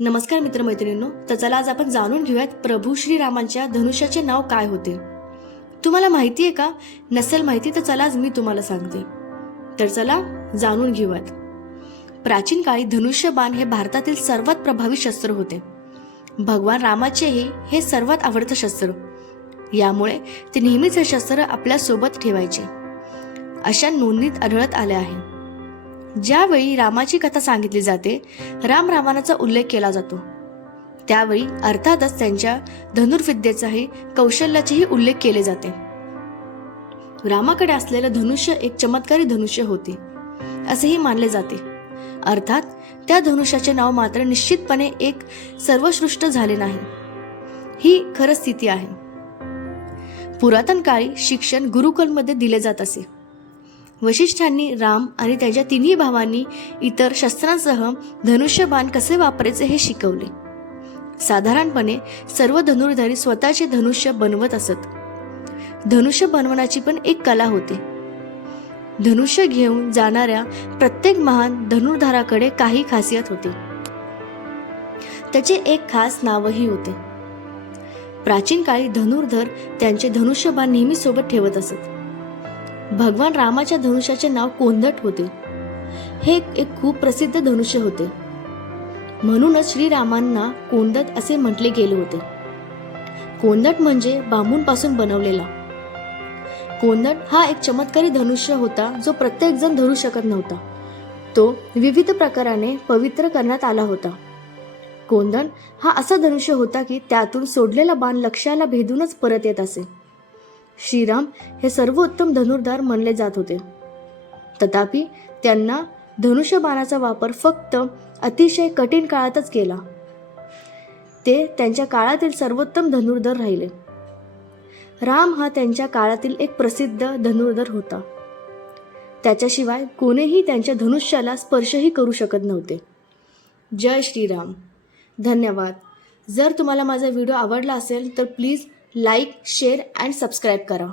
नमस्कार मित्रमैत्रिणींनो तर चला आज आपण जाणून घेऊयात प्रभू श्रीरामांच्या धनुष्याचे नाव काय होते. तुम्हाला माहिती आहे का? नसेल माहिती तर चला आज मी तुम्हाला सांगते. तर चला जाणून घेऊयात. प्राचीन काळी धनुष्यबाण हे भारतातील सर्वात प्रभावी शस्त्र होते. भगवान रामाचेही हे सर्वात आवडतं शस्त्र. यामुळे ते नेहमीच हे शस्त्र आपल्यासोबत ठेवायचे. अशा नोंदणीत आढळत आल्या आहे. ज्यावेळी रामाची कथा सांगितली जाते राम रामानाचा उल्लेख केला जातो. त्यावेळी अर्थातच त्यांच्या धनुर्विद्येचाही कौशल्याचेही उल्लेख केले जाते. रामाकडे असलेलं धनुष्य एक चमत्कारी धनुष्य होते असेही मानले जाते. अर्थात त्या धनुष्याचे नाव मात्र निश्चितपणे एक सर्वश्रुष्ट झाले नाही. ही खरं स्थिती आहे. पुरातन काळी शिक्षण गुरुकुलमध्ये दिले जात असे. वशिष्ठांनी राम आणि त्याच्या तिन्ही भावांनी इतर शस्त्रांसह धनुष्यबाण कसे वापरायचे हे शिकवले. साधारणपणे सर्व धनुर्धारी स्वतःचे धनुष्य बनवत असत. धनुष्य बनवण्याची पण एक कला होती. धनुष्य घेऊन जाणाऱ्या प्रत्येक महान धनुर्धाराकडे काही खासियत होती. त्याचे एक खास नावही होते. प्राचीन काळी धनुर्धर त्यांचे धनुष्यबाण नेहमी सोबत ठेवत असत. भगवान रामाच्या धनुष्याचे नाव कोंदट होते. हे एक- एक खूप प्रसिद्ध धनुष्य होते. म्हणूनच श्रीरामांना कोंदट असे म्हटले गेले होते. कोंदट म्हणजे बांबूंपासून बनवलेला. कोंदट हा एक चमत्कारी धनुष्य होता जो प्रत्येक जण धरू शकत नव्हता. तो विविध प्रकाराने पवित्र करण्यात आला होता. कोंदण हा असा धनुष्य होता की त्यातून सोडलेला बाण लक्ष्याला भेदूनच परत येत असे. श्रीराम हे सर्वोत्तम धनुर्धार मानले जात होते. तथापि त्यांना धनुष्यबाणाचा वापर फक्त अतिशय कठीण काळातच केला. ते त्यांच्या काळातील सर्वोत्तम धनुर्धर राहिले. राम हा त्यांच्या काळातील एक प्रसिद्ध धनुर्धर होता. त्याच्याशिवाय कोणीही त्यांच्या धनुष्याला स्पर्शही करू शकत नव्हते. जय श्रीराम. धन्यवाद. जर तुम्हाला माझा व्हिडिओ आवडला असेल तर please like share and subscribe करा.